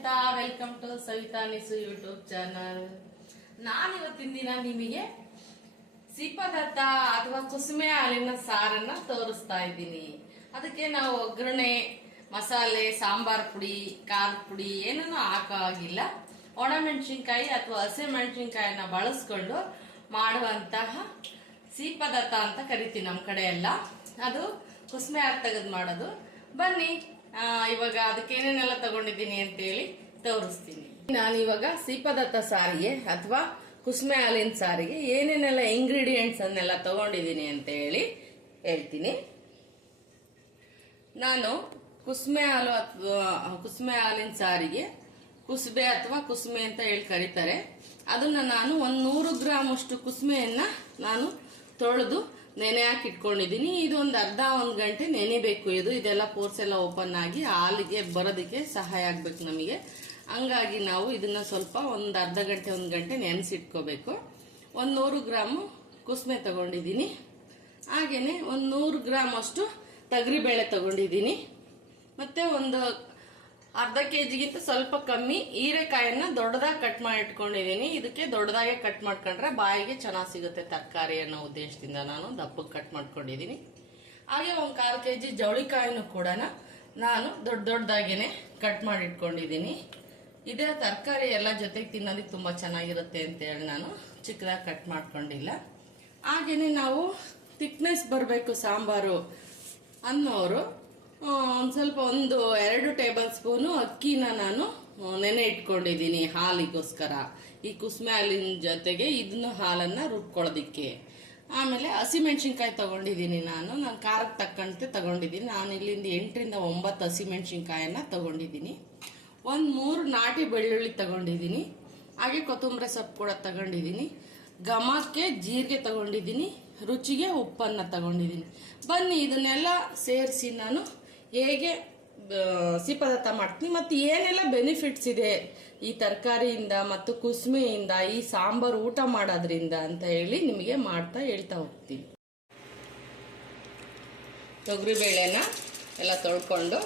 Savita, welcome to Savita ನಿಸು YouTube channel. ನಾನಿವತ್ತಿನ ದಿನ ನಿಮಗೆ ಸಿಪದತ್ತ ಅಥವಾ ಕುಸುಮೆ ಹಾಲಿನ ಸಾರನ್ನ ತೋರಿಸ್ತಾ ಇದ್ದೀನಿ. ಅದಕ್ಕೆ ನಾವು ಒಗ್ಗರಣೆ, ಮಸಾಲೆ, ಸಾಂಬಾರ್ ಪುಡಿ, ಖಾರದ ಪುಡಿ ಏನನ್ನು ಹಾಕೋ ಆಗಿಲ್ಲ. ಒಣಮೆಣಸಿನ್ಕಾಯಿ ಅಥವಾ ಹಸಿ ಮೆಣಸಿನ್ಕಾಯಿನ ಬಳಸ್ಕೊಂಡು ಮಾಡುವಂತಹ ಸಿಪದತ್ತ ಅಂತ ಕರಿತೀವಿ ನಮ್ಮ ಕಡೆ ಎಲ್ಲ. ಅದು ಕುಸುಮೆ ಹಾಲು ತೆಗೆದು ಮಾಡೋದು. ಬನ್ನಿ ಇವಾಗ ಅದಕ್ಕೆ ಏನೇನೆಲ್ಲ ತಗೊಂಡಿದ್ದೀನಿ ಅಂತೇಳಿ ತೋರಿಸ್ತೀನಿ. ನಾನು ಇವಾಗ ಸಿಪದತ್ತ ಸಾರಿಗೆ ಅಥವಾ ಕುಸುಮೆ ಹಾಲಿನ ಸಾರಿಗೆ ಏನೇನೆಲ್ಲ ಇಂಗ್ರೀಡಿಯೆಂಟ್ಸ್ ಅನ್ನೆಲ್ಲ ತಗೊಂಡಿದ್ದೀನಿ ಅಂತ ಹೇಳಿ ಹೇಳ್ತೀನಿ. ನಾನು ಕುಸುಮೆ ಹಾಲು ಅಥವಾ ಕುಸುಮೆ ಹಾಲಿನ ಸಾರಿಗೆ ಕುಸುಬೆ ಅಥವಾ ಕುಸುಮೆ ಅಂತ ಹೇಳಿ ಕರೀತಾರೆ. ಅದನ್ನ ನಾನು 100 ಗ್ರಾಮ್ ಅಷ್ಟು ಕುಸುಮೆಯನ್ನ ನಾನು ತೊಳೆದು ನೆನೆ ಹಾಕಿ ಇಟ್ಕೊಂಡಿದ್ದೀನಿ. ಇದು ಒಂದು ಗಂಟೆ ನೆನೆಬೇಕು. ಇದೆಲ್ಲ ಪೋರ್ಸ್ ಎಲ್ಲ ಓಪನ್ ಆಗಿ ಹಾಲಿಗೆ ಬರೋದಕ್ಕೆ ಸಹಾಯ ಆಗ್ಬೇಕು ನಮಗೆ. ಹಂಗಾಗಿ ನಾವು ಇದನ್ನ ಸ್ವಲ್ಪ ಅರ್ಧ ಗಂಟೆ 1 ಗಂಟೆ ನೆನೆಸಿಟ್ಕೋಬೇಕು. 100 ಗ್ರಾಮು ಕುಸುಮೆ ತಗೊಂಡಿದ್ದೀನಿ. ಹಾಗೇನೆ 100 ಗ್ರಾಮ್ ಅಷ್ಟು ತೊಗರಿಬೇಳೆ ತಗೊಂಡಿದ್ದೀನಿ. ಮತ್ತೆ ಅರ್ಧ ಕೆಜಿಗಿಂತ ಸ್ವಲ್ಪ ಕಮ್ಮಿ ಹೀರೆಕಾಯನ್ನ ದೊಡ್ಡದಾಗಿ ಕಟ್ ಮಾಡಿ ಇಟ್ಕೊಂಡಿದ್ದೀನಿ. ಇದಕ್ಕೆ ದೊಡ್ಡದಾಗೆ ಕಟ್ ಮಾಡ್ಕೊಂಡ್ರೆ ಬಾಯಿಗೆ ಚೆನ್ನಾಗಿ ಸಿಗುತ್ತೆ ತರಕಾರಿ ಅನ್ನೋ ಉದ್ದೇಶದಿಂದ ನಾನು ದಪ್ಪಕ್ಕೆ ಕಟ್ ಮಾಡ್ಕೊಂಡಿದ್ದೀನಿ. ಹಾಗೆ 1/4 ಕೆಜಿ ಜವಳಿಕಾಯಿನೂ ಕೂಡ ನಾನು ದೊಡ್ಡದಾಗೇನೆ ಕಟ್ ಮಾಡಿ ಇಟ್ಕೊಂಡಿದ್ದೀನಿ. ಇದೇ ತರಕಾರಿ ಎಲ್ಲ ಜೊತೆಗೆ ತಿನ್ನೋದಕ್ಕೆ ತುಂಬಾ ಚೆನ್ನಾಗಿರುತ್ತೆ ಅಂತ ಹೇಳಿ ನಾನು ಚಿಕ್ಕದಾಗಿ ಕಟ್ ಮಾಡ್ಕೊಂಡಿಲ್ಲ. ಹಾಗೇನೆ ನಾವು ಥಿಕ್ನೆಸ್ ಬರಬೇಕು ಸಾಂಬಾರು ಅನ್ನೋರು ಸ್ವಲ್ಪ 2 ಟೇಬಲ್ ಸ್ಪೂನು ಅಕ್ಕಿನ ನಾನು ನೆನೆ ಇಟ್ಕೊಂಡಿದ್ದೀನಿ ಹಾಲಿಗೋಸ್ಕರ. ಈ ಕುಸುಮೆ ಹಾಲಿನ ಜೊತೆಗೆ ಇದನ್ನು ಹಾಲನ್ನ ರುಬ್ಕೊಳ್ಳೋದಿಕ್ಕೆ. ಆಮೇಲೆ ಹಸಿಮೆಣಸಿನ್ಕಾಯಿ ತಗೊಂಡಿದ್ದೀನಿ. ನಾನು ಖಾರಕ್ಕೆ ತಕ್ಕಂತೆ ತಗೊಂಡಿದ್ದೀನಿ. ನಾನು ಇಲ್ಲಿಂದ 8 ರಿಂದ 9 ಹಸಿಮೆಣಸಿನ್ಕಾಯನ್ನ ತಗೊಂಡಿದ್ದೀನಿ. 3 ನಾಟಿ ಬೆಳ್ಳುಳ್ಳಿ ತಗೊಂಡಿದ್ದೀನಿ. ಹಾಗೆ ಕೊತ್ತಂಬರಿ ಸೊಪ್ಪು ಕೂಡ ತಗೊಂಡಿದ್ದೀನಿ. ಘಮಕ್ಕೆ ಜೀರಿಗೆ ತಗೊಂಡಿದ್ದೀನಿ. ರುಚಿಗೆ ಉಪ್ಪನ್ನ ತಗೊಂಡಿದ್ದೀನಿ. ಬನ್ನಿ ಇದನ್ನೆಲ್ಲ ಸೇರಿಸಿ ನಾನು ಹೇಗೆ ಸಿಪದತ್ತ ಮಾಡ್ತೀನಿ ಮತ್ತು ಏನೆಲ್ಲ ಬೆನಿಫಿಟ್ಸ್ ಇದೆ ಈ ತರಕಾರಿಯಿಂದ ಮತ್ತು ಕುಸುಮೆಯಿಂದ ಈ ಸಾಂಬಾರು ಊಟ ಮಾಡೋದ್ರಿಂದ ಅಂತ ಹೇಳಿ ನಿಮಗೆ ಹೇಳ್ತಾ ಹೋಗ್ತೀನಿ. ತೊಗರಿಬೇಳೆನ ಎಲ್ಲ ತೊಳ್ಕೊಂಡು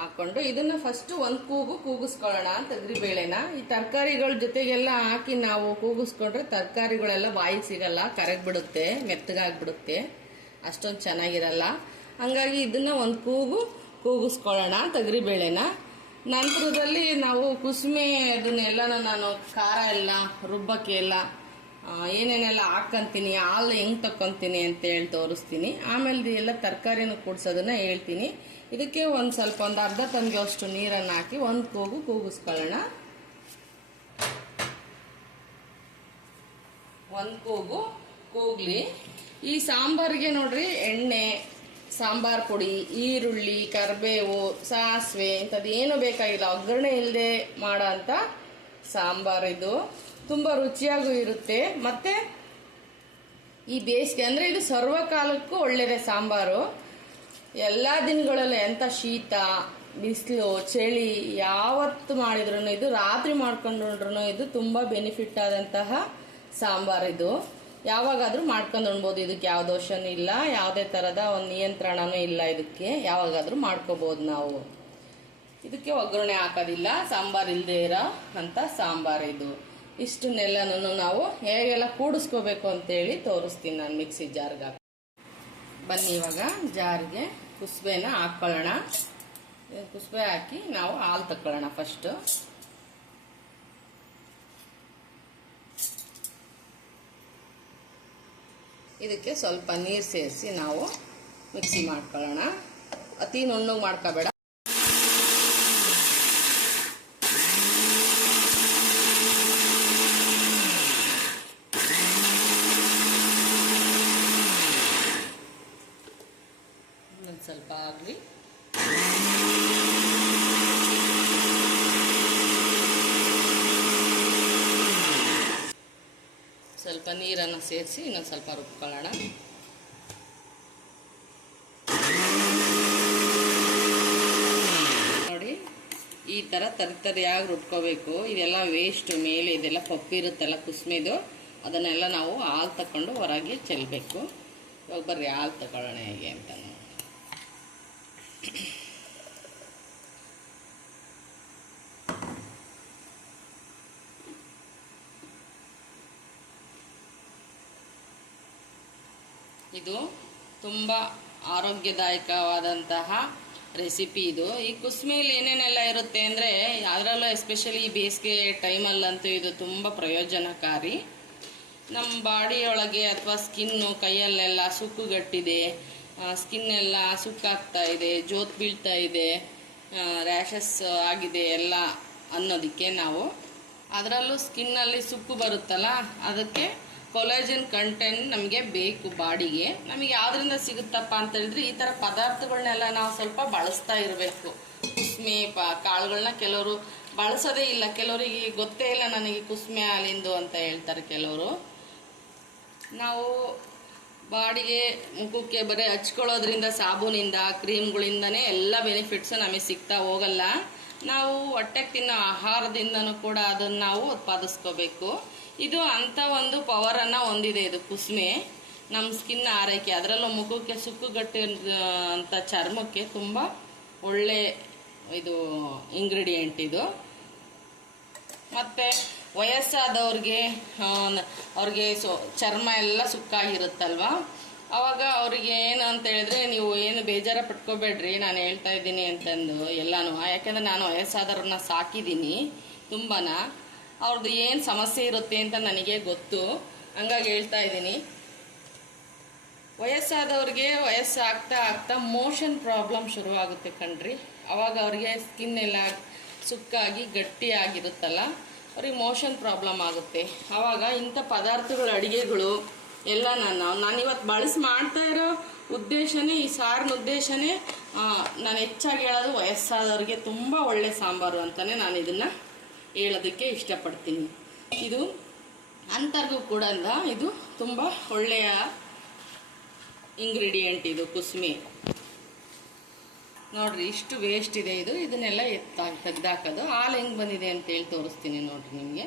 ಹಾಕೊಂಡು ಇದನ್ನ ಫಸ್ಟ್ 1 ಕೂಗಿಸ್ಕೊಳ್ಳೋಣ. ತೊಗರಿಬೇಳೆನ ಈ ತರಕಾರಿಗಳ ಜೊತೆಗೆಲ್ಲ ಹಾಕಿ ನಾವು ಕೂಗಿಸ್ಕೊಂಡ್ರೆ ತರಕಾರಿಗಳೆಲ್ಲ ಬಾಯಿಗೆ ಸಿಗಲ್ಲ, ಕರಗ್ಬಿಡುತ್ತೆ, ಮೆತ್ತಗಾಗ್ಬಿಡುತ್ತೆ, ಅಷ್ಟೊಂದು ಚೆನ್ನಾಗಿರಲ್ಲ. ಹಂಗಾಗಿ ಇದನ್ನ 1 ಕೂಗಿಸ್ಕೊಳ್ಳೋಣ ತೊಗರಿಬೇಳೆನ. ನಂತರದಲ್ಲಿ ನಾವು ಕುಸುಮೆ ಅದನ್ನೆಲ್ಲ ನಾನು ಖಾರ ಎಲ್ಲ ರುಬ್ಬಕ್ಕೆ ಎಲ್ಲ ಏನೇನೆಲ್ಲ ಹಾಕಂತೀನಿ, ಹಾಲು ಹೆಂಗ್ ತಕ್ಕೊಂತೀನಿ ಅಂತ ಹೇಳಿ ತೋರಿಸ್ತೀನಿ. ಆಮೇಲೆ ಎಲ್ಲ ತರಕಾರಿನೂ ಕೂಡ್ಸೋದನ್ನ ಹೇಳ್ತೀನಿ. ಇದಕ್ಕೆ ಸ್ವಲ್ಪ ಅರ್ಧ ತಂಗಿ ಅಷ್ಟು ನೀರನ್ನು ಹಾಕಿ 1 ಕೂಗಿಸ್ಕೊಳ್ಳೋಣ. 1 ಕೂಗ್ಲಿ. ಈ ಸಾಂಬಾರಿಗೆ ನೋಡ್ರಿ ಎಣ್ಣೆ, ಸಾಂಬಾರ್ ಪುಡಿ, ಈರುಳ್ಳಿ, ಕರಿಬೇವು, ಸಾಸಿವೆ ಇಂಥದ್ದು ಏನು ಬೇಕಾಗಿಲ್ಲ. ಒಗ್ಗರಣೆ ಇಲ್ಲದೆ ಮಾಡೋ ಅಂತ ಸಾಂಬಾರ್ ಇದು. ತುಂಬಾ ರುಚಿಯಾಗೂ ಇರುತ್ತೆ. ಮತ್ತೆ ಈ ಬೇಸಿಗೆ ಅಂದ್ರೆ ಇದು ಸರ್ವಕಾಲಕ್ಕೂ ಒಳ್ಳೇದೆ ಸಾಂಬಾರು. ಎಲ್ಲಾ ದಿನಗಳಲ್ಲೂ ಎಂತ ಶೀತ, ಬಿಸಿಲು, ಚಳಿ ಯಾವತ್ತು ಮಾಡಿದ್ರು ಇದು, ರಾತ್ರಿ ಮಾಡ್ಕೊಂಡ್ರು ಇದು ತುಂಬಾ ಬೆನಿಫಿಟ್ ಆದಂತಹ ಸಾಂಬಾರ್ ಇದು. ಯಾವಾಗಾದ್ರೂ ಮಾಡ್ಕೊಂಡು ಉಣ್ಬೋದು. ಇದಕ್ಕೆ ಯಾವ ದೋಷನೂ ಇಲ್ಲ, ಯಾವುದೇ ತರದ ಒಂದು ನಿಯಂತ್ರಣನೂ ಇಲ್ಲ. ಇದಕ್ಕೆ ಯಾವಾಗಾದ್ರೂ ಮಾಡ್ಕೋಬಹುದು ನಾವು. ಇದಕ್ಕೆ ಒಗ್ಗರಣೆ ಹಾಕೋದಿಲ್ಲ, ಸಾಂಬಾರ್ ಇಲ್ಲದೆ ಇರೋ ಅಂತ ಸಾಂಬಾರ್ ಇದು. ಇಷ್ಟನ್ನೆಲ್ಲನೂ ನಾವು ಹೇಗೆಲ್ಲ ಕೂಡಿಸ್ಕೋಬೇಕು ಅಂತೇಳಿ ತೋರಿಸ್ತೀನಿ ನಾನು ಮಿಕ್ಸಿ ಜಾರ್ಗೆ. ಬನ್ನಿ ಇವಾಗ ಜಾರ್ಗೆ ಕುಸುಬೆನ ಹಾಕೊಳ್ಳೋಣ. ಕುಸುಬೆ ಹಾಕಿ ನಾವು ಹಾಲು ತಕ್ಕೊಳ್ಳೋಣ. ಫಸ್ಟ್ ಇದಕ್ಕೆ ಸ್ವಲ್ಪ ನೀರು ಸೇರಿಸಿ ನಾವು ಮಿಕ್ಸಿ ಮಾಡ್ಕೊಳ್ಳೋಣ. ಅತಿ ನುಣ್ಣಗೆ ಮಾಡ್ಕೋಬೇಡ. ಸ್ವಲ್ಪ ಆಗಲಿ. ಸ್ವಲ್ಪ ನೀರನ್ನು ಸೇರಿಸಿ ಇನ್ನೊಂದು ಸ್ವಲ್ಪ ರುಬ್ಕೊಳ್ಳೋಣ. ನೋಡಿ ಈ ಥರ ತರಿಯಾಗಿ ರುಬ್ಕೋಬೇಕು. ಇದೆಲ್ಲ ವೇಸ್ಟ್ ಮೇಲೆ ಇದೆಲ್ಲ ಪಪ್ಪಿರುತ್ತಲ್ಲ ಕುಸುಮೆದು, ಅದನ್ನೆಲ್ಲ ನಾವು ಹಾಲು ತಗೊಂಡು ಹೊರಗೆ ಚೆಲ್ಲಬೇಕು. ಇವಾಗ ಬರ್ರಿ ಹಾಲು ತಗೊಳ್ಳೋಣ ಹೇಗೆ ಅಂತ. ಇದು ತುಂಬ ಆರೋಗ್ಯದಾಯಕವಾದಂತಹ ರೆಸಿಪಿ ಇದು. ಈ ಕುಸ್ಮೆಯಲ್ಲಿ ಏನೇನೆಲ್ಲ ಇರುತ್ತೆ ಅಂದರೆ, ಅದರಲ್ಲೂ ಎಸ್ಪೆಷಲಿ ಈ ಬೇಸಿಗೆ ಟೈಮಲ್ಲಂತೂ ಇದು ತುಂಬ ಪ್ರಯೋಜನಕಾರಿ. ನಮ್ಮ ಬಾಡಿಯೊಳಗೆ ಅಥವಾ ಸ್ಕಿನ್ನು ಕೈಯಲ್ಲೆಲ್ಲ ಸುಕ್ಕುಗಟ್ಟಿದೆ, ಸ್ಕಿನ್ನೆಲ್ಲ ಸುಕ್ಕಾಗ್ತಾ ಇದೆ, ಜೋತ್ ಬೀಳ್ತಾ ಇದೆ, ರ್ಯಾಷಸ್ ಆಗಿದೆ ಎಲ್ಲ ಅನ್ನೋದಕ್ಕೆ ನಾವು, ಅದರಲ್ಲೂ ಸ್ಕಿನ್ನಲ್ಲಿ ಸುಕ್ಕು ಬರುತ್ತಲ್ಲ ಅದಕ್ಕೆ ಕೊಲಾಜನ್ ಕಂಟೆಂಟ್ ನಮಗೆ ಬೇಕು ಬಾಡಿಗೆ. ನಮಗೆ ಯಾವುದರಿಂದ ಸಿಗುತ್ತಪ್ಪ ಅಂತ ಹೇಳಿದ್ರೆ ಈ ಥರ ಪದಾರ್ಥಗಳನ್ನೆಲ್ಲ ನಾವು ಸ್ವಲ್ಪ ಬಳಸ್ತಾ ಇರಬೇಕು. ಕುಸ್ಮೆ ಕಾಳುಗಳನ್ನ ಕೆಲವರು ಬಳಸೋದೇ ಇಲ್ಲ, ಕೆಲವರಿಗೆ ಗೊತ್ತೇ ಇಲ್ಲ ನನಗೆ ಕುಸ್ಮೆ ಹಾಲಿಂದು ಅಂತ ಹೇಳ್ತಾರೆ ಕೆಲವರು. ನಾವು ಬಾಡಿಗೆ ಮುಖಕ್ಕೆ ಬರೀ ಹಚ್ಕೊಳ್ಳೋದ್ರಿಂದ, ಸಾಬೂನಿಂದ, ಕ್ರೀಮ್ಗಳಿಂದನೇ ಎಲ್ಲ ಬೆನಿಫಿಟ್ಸು ನಮಗೆ ಸಿಗ್ತಾ ಹೋಗಲ್ಲ. ನಾವು ಹೊಟ್ಟೆಗೆ ತಿನ್ನೋ ಆಹಾರದಿಂದನೂ ಕೂಡ ಅದನ್ನು ನಾವು ಉತ್ಪಾದಿಸ್ಕೋಬೇಕು. ಇದು ಅಂಥ ಒಂದು ಪವರನ್ನು ಹೊಂದಿದೆ ಇದು ಕುಸ್ಮೆ ನಮ್ಮ ಸ್ಕಿನ್ ಆರೈಕೆ, ಅದರಲ್ಲೂ ಮುಖಕ್ಕೆ ಸುಕ್ಕುಗಟ್ಟಿ ಅಂತ ಚರ್ಮಕ್ಕೆ ತುಂಬ ಒಳ್ಳೆ ಇದು ಇಂಗ್ರೀಡಿಯೆಂಟ್ ಇದು. ಮತ್ತು ವಯಸ್ಸಾದವ್ರಿಗೆ ಅವ್ರಿಗೆ ಚರ್ಮ ಎಲ್ಲ ಸುಕ್ಕಾಗಿರುತ್ತಲ್ವ, ಆವಾಗ ಅವ್ರಿಗೆ ಏನು ಅಂತ ಹೇಳಿದ್ರೆ, ನೀವು ಏನು ಬೇಜಾರ ಪಟ್ಕೋಬೇಡ್ರಿ ನಾನು ಹೇಳ್ತಾ ಇದ್ದೀನಿ ಅಂತಂದು ಎಲ್ಲನೂ. ಯಾಕೆಂದರೆ ನಾನು ವಯಸ್ಸಾದವ್ರನ್ನ ಸಾಕಿದ್ದೀನಿ ತುಂಬಾ, ಅವ್ರದ್ದು ಏನು ಸಮಸ್ಯೆ ಇರುತ್ತೆ ಅಂತ ನನಗೆ ಗೊತ್ತು, ಹಂಗಾಗಿ ಹೇಳ್ತಾ ಇದ್ದೀನಿ. ವಯಸ್ಸಾದವ್ರಿಗೆ ವಯಸ್ಸಾಗ್ತಾ ಆಗ್ತಾ ಮೋಷನ್ ಪ್ರಾಬ್ಲಮ್ ಶುರುವಾಗುತ್ತೆ ಕಣ್ರಿ. ಅವಾಗ ಅವ್ರಿಗೆ ಸ್ಕಿನ್ ಎಲ್ಲ ಸುಕ್ಕಾಗಿ ಗಟ್ಟಿಯಾಗಿರುತ್ತಲ್ಲ, ಅವ್ರಿಗೆ ಮೋಷನ್ ಪ್ರಾಬ್ಲಮ್ ಆಗುತ್ತೆ. ಆವಾಗ ಇಂಥ ಪದಾರ್ಥಗಳು, ಅಡುಗೆಗಳು ಎಲ್ಲ ನಾನಿವತ್ತು ಬಳಸಿ ಮಾಡ್ತಾ ಇರೋ ಉದ್ದೇಶನೇ, ಈ ಸಾರಿನ ಉದ್ದೇಶನೇ ನಾನು ಹೆಚ್ಚಾಗಿ ಹೇಳೋದು ವಯಸ್ಸಾದವ್ರಿಗೆ ತುಂಬ ಒಳ್ಳೆ ಸಾಂಬಾರು ಅಂತಲೇ ನಾನು ಇದನ್ನು ಹೇಳೋದಕ್ಕೆ ಇಷ್ಟಪಡ್ತೀನಿ. ಇದು ಅಂಥವ್ರಿಗೂ ಕೂಡ ಇದು ತುಂಬ ಒಳ್ಳೆಯ ಇಂಗ್ರೀಡಿಯೆಂಟ್ ಇದು ಕುಸ್ಮೆ. ನೋಡ್ರಿ ಇಷ್ಟು ವೇಸ್ಟ್ ಇದೆ ಇದು, ಇದನ್ನೆಲ್ಲ ತೆಗ್ದಾಕೋದು. ಹಾಲು ಹೆಂಗೆ ಬಂದಿದೆ ಅಂತೇಳಿ ತೋರಿಸ್ತೀನಿ ನೋಡ್ರಿ ನಿಮಗೆ.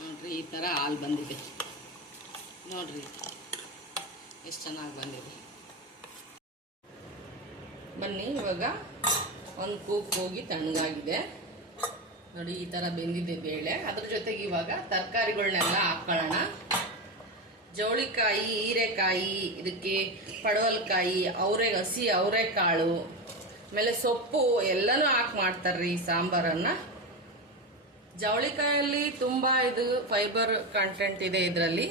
ನೋಡ್ರಿ ಈ ಥರ ಹಾಲು ಬಂದಿದೆ ನೋಡ್ರಿ, ಎಷ್ಟು ಚೆನ್ನಾಗಿ ಬಂದಿದೆ. ಬನ್ನಿ ಇವಾಗ ಒಂದು ಕೂಗು ಹೋಗಿ ತಣ್ಣಗಾಗಿದೆ ನೋಡಿ, ಈ ಥರ ಬೆಂದಿದೆ ಬೇಳೆ. ಅದ್ರ ಜೊತೆಗೆ ಇವಾಗ ತರಕಾರಿಗಳನ್ನೆಲ್ಲ ಹಾಕೊಳ್ಳೋಣ. ಜವಳಿಕಾಯಿ, ಹೀರೆಕಾಯಿ, ಇದಕ್ಕೆ ಪಡವಲಕಾಯಿ, ಹಸಿ ಅವರೆಕಾಳು, ಆಮೇಲೆ ಸೊಪ್ಪು ಎಲ್ಲನೂ ಹಾಕಿ ಮಾಡ್ತಾರ್ರಿ ಈ ಸಾಂಬಾರನ್ನು. ಜವಳಿಕಾಯಲ್ಲಿ ತುಂಬ ಇದು ಫೈಬರ್ ಕಂಟೆಂಟ್ ಇದೆ, ಇದರಲ್ಲಿ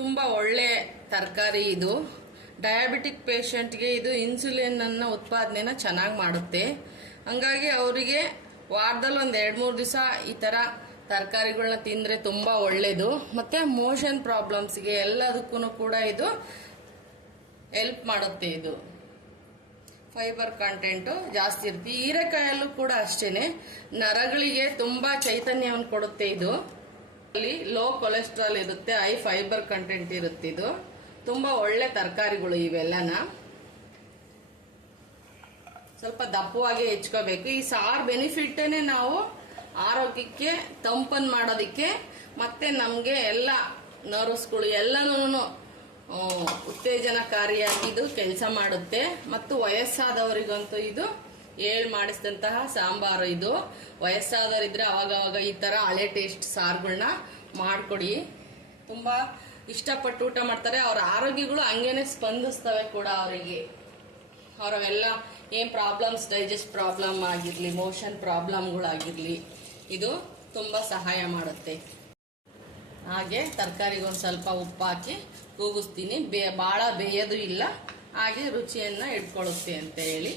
ತುಂಬ ಒಳ್ಳೆ ತರಕಾರಿ ಇದು. ಡಯಾಬಿಟಿಕ್ ಪೇಷಂಟ್ಗೆ ಇದು ಇನ್ಸುಲಿನನ್ನು ಉತ್ಪಾದನೆನ ಚೆನ್ನಾಗಿ ಮಾಡುತ್ತೆ. ಹಂಗಾಗಿ ಅವರಿಗೆ ವಾರದಲ್ಲಿ ಒಂದು 2-3 ದಿವಸ ಈ ಥರ ತರಕಾರಿಗಳನ್ನ ತಿಂದರೆ ತುಂಬ ಒಳ್ಳೆಯದು. ಮತ್ತು ಮೋಷನ್ ಪ್ರಾಬ್ಲಮ್ಸ್ಗೆ ಎಲ್ಲದಕ್ಕೂ ಕೂಡ ಇದು ಹೆಲ್ಪ್ ಮಾಡುತ್ತೆ. ಇದು ಫೈಬರ್ ಕಂಟೆಂಟು ಜಾಸ್ತಿ ಇರುತ್ತೆ. ಹೀರೆಕಾಯಲ್ಲೂ ಕೂಡ ಅಷ್ಟೇ, ನರಗಳಿಗೆ ತುಂಬ ಚೈತನ್ಯವನ್ನು ಕೊಡುತ್ತೆ. ಇದು ಅಲ್ಲಿ ಲೋ ಕೊಲೆಸ್ಟ್ರಾಲ್ ಇರುತ್ತೆ, ಹೈ ಫೈಬರ್ ಕಂಟೆಂಟ್ ಇರುತ್ತೆ. ಇದು ತುಂಬ ಒಳ್ಳೆ ತರಕಾರಿಗಳು ಇವೆಲ್ಲನ. ಸ್ವಲ್ಪ ದಪ್ಪವಾಗಿ ಹೆಚ್ಕೋಬೇಕು. ಈ ಸಾರು ಬೆನಿಫಿಟ್ಟೇ ನಾವು ಆರೋಗ್ಯಕ್ಕೆ ತಂಪನ್ನು ಮಾಡೋದಕ್ಕೆ, ಮತ್ತು ನಮಗೆ ಎಲ್ಲ ನರ್ವ್ಸ್ಗಳು ಎಲ್ಲನೂ ಉತ್ತೇಜನಕಾರಿಯಾಗಿ ಇದು ಕೆಲಸ ಮಾಡುತ್ತೆ. ಮತ್ತು ವಯಸ್ಸಾದವರಿಗಂತೂ ಇದು ಮಾಡಿಸಿದಂತಹ ಸಾಂಬಾರು. ಇದು ವಯಸ್ಸಾದವರಿದ್ರೆ ಅವಾಗವಾಗ ಈ ಥರ ಹಳೆ ಟೇಸ್ಟ್ ಸಾರುಗಳನ್ನ ಮಾಡಿಕೊಡಿ, ತುಂಬ ಇಷ್ಟಪಟ್ಟು ಊಟ ಮಾಡ್ತಾರೆ. ಅವ್ರ ಆರೋಗ್ಯಗಳು ಹಂಗೇನೆ ಸ್ಪಂದಿಸ್ತವೆ ಕೂಡ. ಅವರಿಗೆ ಅವರವೆಲ್ಲ ಏನು ಪ್ರಾಬ್ಲಮ್ಸ್, ಡೈಜೆಸ್ಟ್ ಪ್ರಾಬ್ಲಮ್ ಆಗಿರಲಿ, ಮೋಷನ್ ಪ್ರಾಬ್ಲಮ್ಗಳಾಗಿರಲಿ, ಇದು ತುಂಬ ಸಹಾಯ ಮಾಡುತ್ತೆ. ಹಾಗೆ ತರಕಾರಿಗೊಂದು ಸ್ವಲ್ಪ ಉಪ್ಪು ಹಾಕಿ ಕೂಗಿಸ್ತೀನಿ. ಭಾಳ ಬೇಯೋದು ಇಲ್ಲ, ಹಾಗೆ ರುಚಿಯನ್ನು ಇಟ್ಕೊಳ್ಳುತ್ತೆ ಅಂತ ಹೇಳಿ.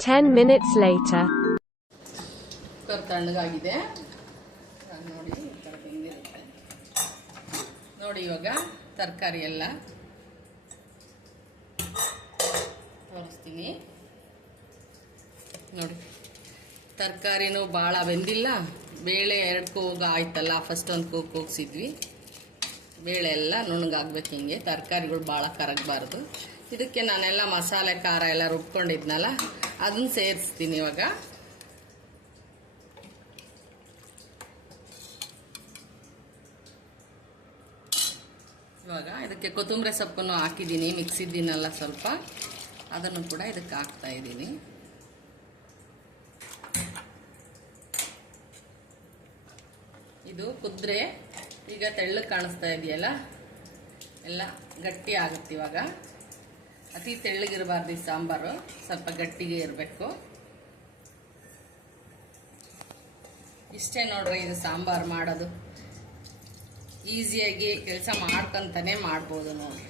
10 minutes later. ಕುಕ್ಕರ್ ತಣ್ಣಗಾಗಿದೆ ನೋಡಿ, ಈ ಥರ ಬೆಂದಿರುತ್ತೆ ನೋಡಿ. ಇವಾಗ ತರಕಾರಿ ಎಲ್ಲ ತೋರಿಸ್ತೀನಿ ನೋಡಿ. ತರಕಾರಿನೂ ಭಾಳ ಬೆಂದಿಲ್ಲ, ಬೇಳೆ 2 ಕೂಗು ಆಯ್ತಲ್ಲ. ಫಸ್ಟ್ ಒಂದು ಕೂಗು ಕೂಗಿಸಿದ್ವಿ, ಬೇಳೆ ಎಲ್ಲ ನುಣ್ಣಗಾಗ್ಬೇಕು. ಹಿಂಗೆ ತರಕಾರಿಗಳು ಭಾಳ ಕರಗಬಾರ್ದು. ಇದಕ್ಕೆ ನಾನೆಲ್ಲ ಮಸಾಲೆ ಖಾರ ಎಲ್ಲ ರುಬ್ಕೊಂಡಿದ್ನಲ್ಲ, ಅದನ್ನ ಸೇರಿಸ್ತೀನಿ ಇವಾಗ. ಇವಾಗ ಇದಕ್ಕೆ ಕೊತ್ತಂಬರಿ ಸೊಪ್ಪನ್ನು ಹಾಕಿದ್ದೀನಿ, ಮಿಕ್ಸಿದ್ದೀನಲ್ಲ ಸ್ವಲ್ಪ, ಅದನ್ನು ಕೂಡ ಇದಕ್ಕೆ ಹಾಕ್ತಾ ಇದ್ದೀನಿ. ಇದು ಕುದ್ರೆ ಈಗ ತೆಳ್ಳಗೆ ಕಾಣಿಸ್ತಾ ಇದೆಯಲ್ಲ, ಎಲ್ಲ ಗಟ್ಟಿ ಆಗುತ್ತೆ. ಇವಾಗ ಅತಿ ತೆಳ್ಳಗಿರಬಾರ್ದು ಈ ಸಾಂಬಾರು, ಸ್ವಲ್ಪ ಗಟ್ಟಿಗೆ ಇರಬೇಕು. ಇಷ್ಟೇ ನೋಡ್ರಿ ಇದು ಸಾಂಬಾರು ಮಾಡೋದು. ಈಸಿಯಾಗಿ ಕೆಲಸ ಮಾಡ್ಕೊಂತಾನೆ ಮಾಡ್ಬೋದು ನೋಡ್ರಿ.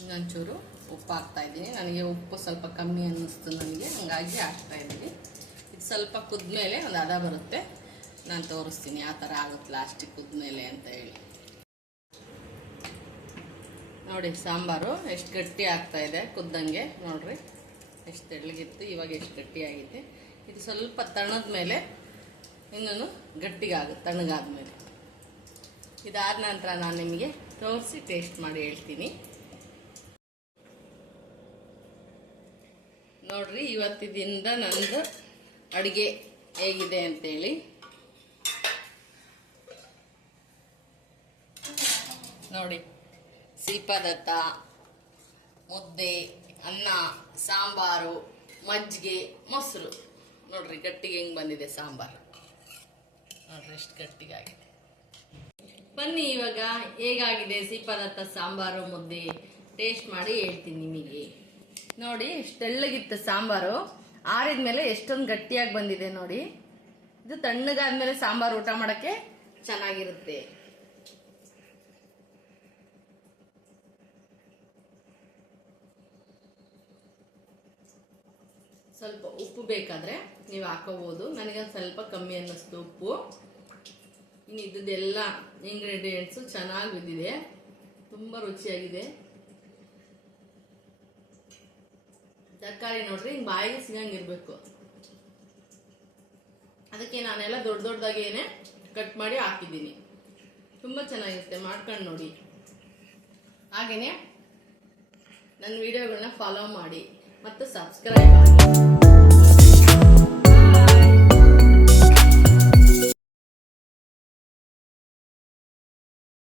ಇನ್ನೊಂಚೂರು ಉಪ್ಪು ಹಾಕ್ತಾ ಇದ್ದೀನಿ. ನನಗೆ ಉಪ್ಪು ಸ್ವಲ್ಪ ಕಮ್ಮಿ ಅನ್ನಿಸ್ತು ನನಗೆ, ಹಂಗಾಗಿ ಹಾಕ್ತಾ ಇದ್ದೀನಿ. ಇದು ಸ್ವಲ್ಪ ಕುದ್ಮೇಲೆ ಒಂದು ಹದ ಬರುತ್ತೆ, ನಾನು ತೋರಿಸ್ತೀನಿ ಯಾವ ಥರ ಆಗುತ್ತೆ ಲಾಸ್ಟಿಗೆ ಕುದ್ಮೇಲೆ ಅಂತ ಹೇಳಿ. ನೋಡಿ ಸಾಂಬಾರು ಎಷ್ಟು ಗಟ್ಟಿ ಆಗ್ತಾ ಇದೆ ಕುದ್ದಂಗೆ. ನೋಡ್ರಿ ಎಷ್ಟು ತೆಳ್ಳಗಿತ್ತು, ಇವಾಗ ಎಷ್ಟು ಗಟ್ಟಿಯಾಗಿದೆ. ಇದು ಸ್ವಲ್ಪ ತಣ್ಣದ ಮೇಲೆ ಇನ್ನೂ ಗಟ್ಟಿಗಾಗುತ್ತೆ, ತಣ್ಣಗಾದ್ಮೇಲೆ. ಇದಾದ ನಂತರ ನಾನು ನಿಮಗೆ ತೋರಿಸಿ ಟೇಸ್ಟ್ ಮಾಡಿ ಹೇಳ್ತೀನಿ. ನೋಡ್ರಿ ಇವತ್ತಿದಿಂದ ನಂದು ಅಡುಗೆ ಹೇಗಿದೆ ಅಂತೇಳಿ. ನೋಡಿ ಸಿಹಿಪದಾರ್ಥ, ಮುದ್ದೆ, ಅನ್ನ, ಸಾಂಬಾರು, ಮಜ್ಜಿಗೆ, ಮೊಸರು. ನೋಡ್ರಿ ಗಟ್ಟಿಗೆ ಹೆಂಗೆ ಬಂದಿದೆ ಸಾಂಬಾರು. ನೋಡ್ರಿ ಎಷ್ಟು ಗಟ್ಟಿಗಾಗಿದೆ. ಬನ್ನಿ ಇವಾಗ ಹೇಗಾಗಿದೆ ಸಿಹಿಪದಾರ್ಥ, ಸಾಂಬಾರು, ಮುದ್ದೆ ಟೇಸ್ಟ್ ಮಾಡಿ ಹೇಳ್ತೀನಿ ನಿಮಗೆ. ನೋಡಿ ಎಷ್ಟು ತೆಳ್ಳಗಿತ್ತು ಸಾಂಬಾರು, ಆರಿದ್ಮೇಲೆ ಎಷ್ಟೊಂದು ಗಟ್ಟಿಯಾಗಿ ಬಂದಿದೆ ನೋಡಿ. ಇದು ತಣ್ಣಗಾದ್ಮೇಲೆ ಸಾಂಬಾರು ಊಟ ಮಾಡೋಕ್ಕೆ ಚೆನ್ನಾಗಿರುತ್ತೆ. ಸ್ವಲ್ಪ ಉಪ್ಪು ಬೇಕಾದ್ರೆ ನೀವು ಹಾಕೋಬಹುದು. ನನಗೆ ಸ್ವಲ್ಪ ಕಮ್ಮಿ ಅನ್ನಿಸ್ತು ಉಪ್ಪು. ಇನ್ನು ಇದ್ದೆಲ್ಲ ಇಂಗ್ರೀಡಿಯೆಂಟ್ಸು ಚೆನ್ನಾಗಿ ಬಿದ್ದಿದೆ, ತುಂಬ ರುಚಿಯಾಗಿದೆ. ತರಕಾರಿ ನೋಡ್ರಿ ಹಿಂಗೆ ಬಾಯಿಗೆ ಸಿಗಂಗಿರ್ಬೇಕು. ಅದಕ್ಕೆ ನಾನೆಲ್ಲ ದೊಡ್ಡ ದೊಡ್ಡದಾಗೇನೆ ಕಟ್ ಮಾಡಿ ಹಾಕಿದ್ದೀನಿ. ತುಂಬ ಚೆನ್ನಾಗಿರುತ್ತೆ, ಮಾಡ್ಕೊಂಡು ನೋಡಿ. ಹಾಗೆಯೇ ನನ್ನ ವಿಡಿಯೋಗಳನ್ನ ಫಾಲೋ ಮಾಡಿ ಮತ್ತು ಸಬ್ಸ್ಕ್ರೈಬ್ ಆಗಿ.